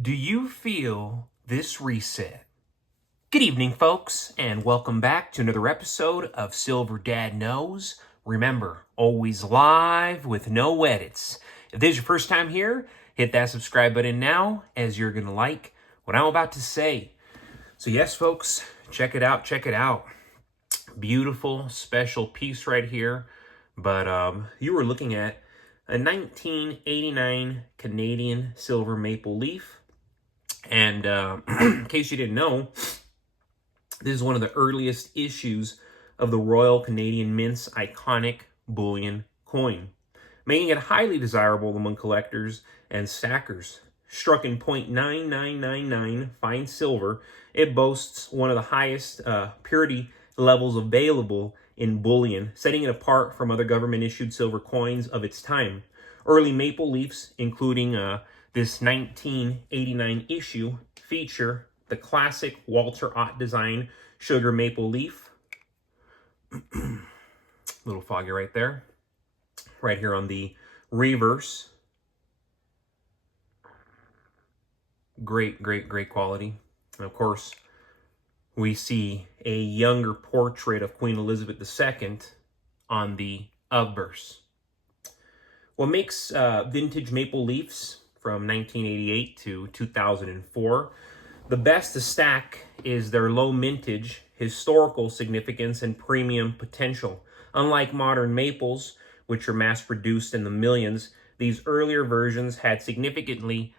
Do you feel this reset? Good evening, folks, and welcome back to another episode of Silver Dad Knows. Remember, always live with no edits. If this is your first time here, hit that subscribe button now, as you're going to like what I'm about to say. So yes, folks, check it out, check it out. Beautiful, special piece right here. But you were looking at a 1989 Canadian silver maple leaf. And in case you didn't know, this is one of the earliest issues of the Royal Canadian Mint's iconic bullion coin, making it highly desirable among collectors and stackers. Struck in .9999 fine silver, it boasts one of the highest purity levels available in bullion, setting it apart from other government-issued silver coins of its time. Early maple leafs, including this 1989 issue, feature the classic Walter Ott design sugar maple leaf. Little foggy right there. Right here on the reverse. Great, great, great quality. And of course, we see a younger portrait of Queen Elizabeth II on the obverse. What makes vintage maple leafs from 1988 to 2004 the best to stack is their low mintage, historical significance, and premium potential. Unlike modern maples, which are mass-produced in the millions, these earlier versions had significantly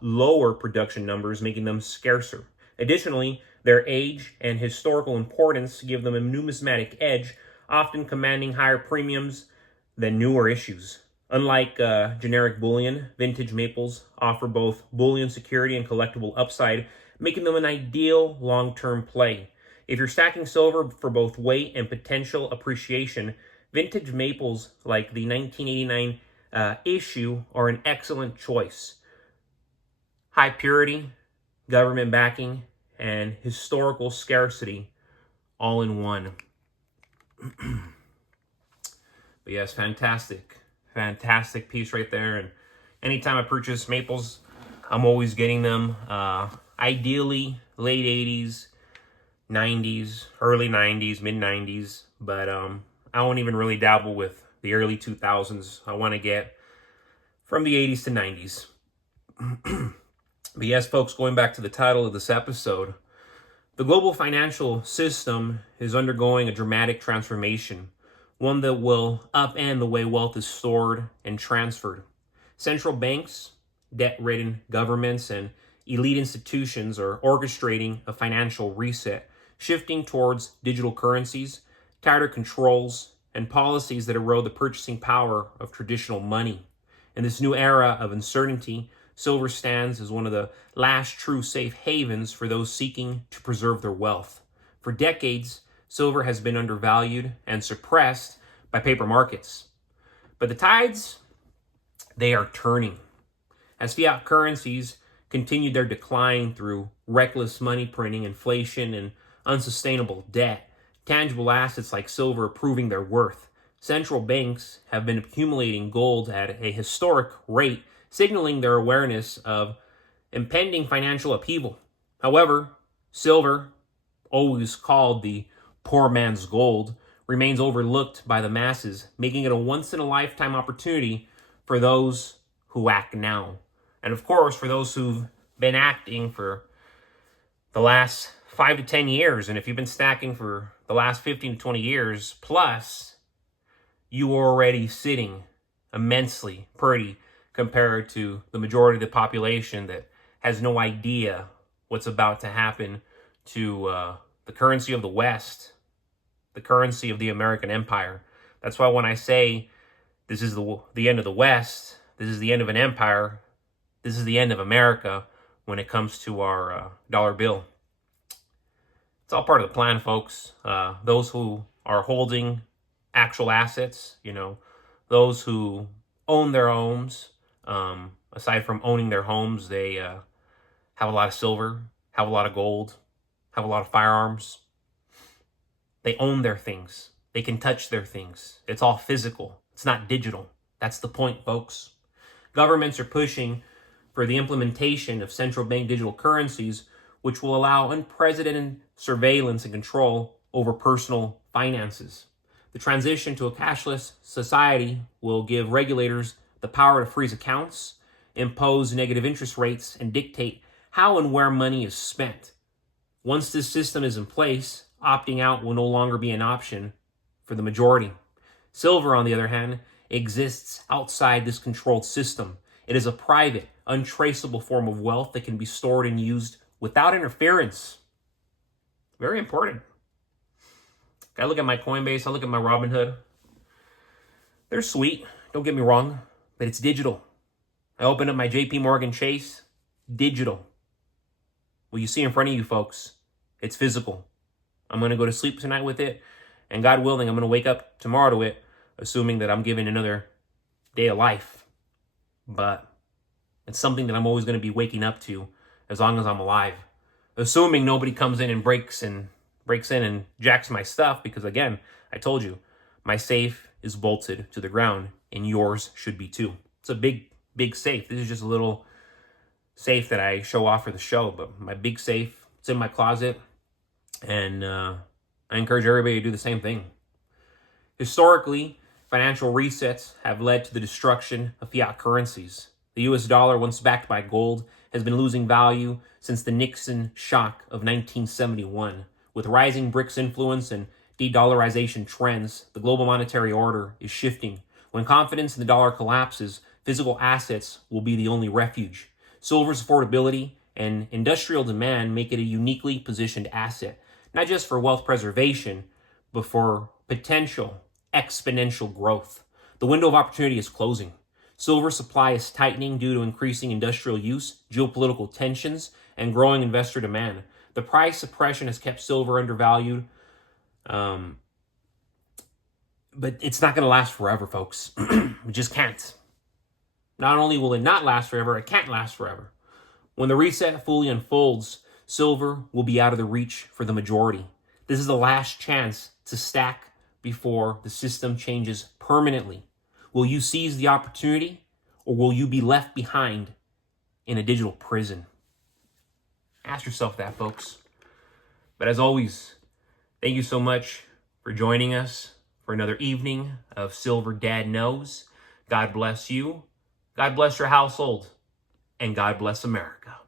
lower production numbers, making them scarcer. Additionally, their age and historical importance give them a numismatic edge, often commanding higher premiums than newer issues. Unlike generic bullion, vintage maples offer both bullion security and collectible upside, making them an ideal long-term play. If you're stacking silver for both weight and potential appreciation, vintage maples like the 1989 issue are an excellent choice. High purity, government backing, and historical scarcity all in one. But yes, fantastic piece right there. And anytime I purchase maples, I'm always getting them ideally late 80s, 90s, early 90s, mid 90s. But I won't even really dabble with the early 2000s. I want to get from the 80s to 90s. But yes, folks, going back to the title of this episode, the global financial system is undergoing a dramatic transformation, one that will upend the way wealth is stored and transferred. Central banks, debt-ridden governments, and elite institutions are orchestrating a financial reset, shifting towards digital currencies, tighter controls, and policies that erode the purchasing power of traditional money. In this new era of uncertainty, silver stands as one of the last true safe havens for those seeking to preserve their wealth. For decades, silver has been undervalued and suppressed by paper markets. But the tides, they are turning. As fiat currencies continue their decline through reckless money printing, inflation, and unsustainable debt, tangible assets like silver are proving their worth. Central banks have been accumulating gold at a historic rate, signaling their awareness of impending financial upheaval. However, silver, always called the poor man's gold, remains overlooked by the masses, making it a once-in-a-lifetime opportunity for those who act now. And of course, for those who've been acting for the last 5 to 10 years, and if you've been stacking for the last 15 to 20 years plus, you are already sitting immensely pretty compared to the majority of the population that has no idea what's about to happen to the currency of the West, the currency of the American empire. That's why when I say this is the end of the West, this is the end of an empire, this is the end of America when it comes to our dollar bill. It's all part of the plan, folks. Those who are holding actual assets, those who own their homes, aside from owning their homes, they have a lot of silver, have a lot of gold, have a lot of firearms. They own their things. They can touch their things. It's all physical. It's not digital. That's the point, folks. Governments are pushing for the implementation of central bank digital currencies, which will allow unprecedented surveillance and control over personal finances. The transition to a cashless society will give regulators the power to freeze accounts, impose negative interest rates, and dictate how and where money is spent. Once this system is in place, opting out will no longer be an option for the majority. Silver, on the other hand, exists outside this controlled system. It is a private, untraceable form of wealth that can be stored and used without interference. Very important. I look at my Coinbase, I look at my Robinhood. They're sweet, don't get me wrong, but it's digital. I open up my JP Morgan Chase, digital. What you see in front of you, folks, it's physical. I'm going to go to sleep tonight with it, and God willing, I'm going to wake up tomorrow to it, assuming that I'm given another day of life. But it's something that I'm always going to be waking up to as long as I'm alive. Assuming nobody comes in and breaks in and jacks my stuff, because again, I told you, my safe is bolted to the ground, and yours should be too. It's a big, big safe. This is just a little safe that I show off for the show, but my big safe, it's in my closet, and I encourage everybody to do the same thing. Historically, financial resets have led to the destruction of fiat currencies. The US dollar, once backed by gold, has been losing value since the Nixon shock of 1971. With rising BRICS influence and de-dollarization trends, the global monetary order is shifting. When confidence in the dollar collapses, physical assets will be the only refuge. Silver's affordability and industrial demand make it a uniquely positioned asset, not just for wealth preservation, but for potential exponential growth. The window of opportunity is closing. Silver supply is tightening due to increasing industrial use, geopolitical tensions, and growing investor demand. The price suppression has kept silver undervalued, but it's not going to last forever, folks. It just can't. Not only will it not last forever, it can't last forever. When the reset fully unfolds, silver will be out of the reach for the majority. This is the last chance to stack before the system changes permanently. Will you seize the opportunity, or will you be left behind in a digital prison? Ask yourself that, folks. But as always, thank you so much for joining us for another evening of Silver Dad Knows. God bless you, God bless your household, and God bless America.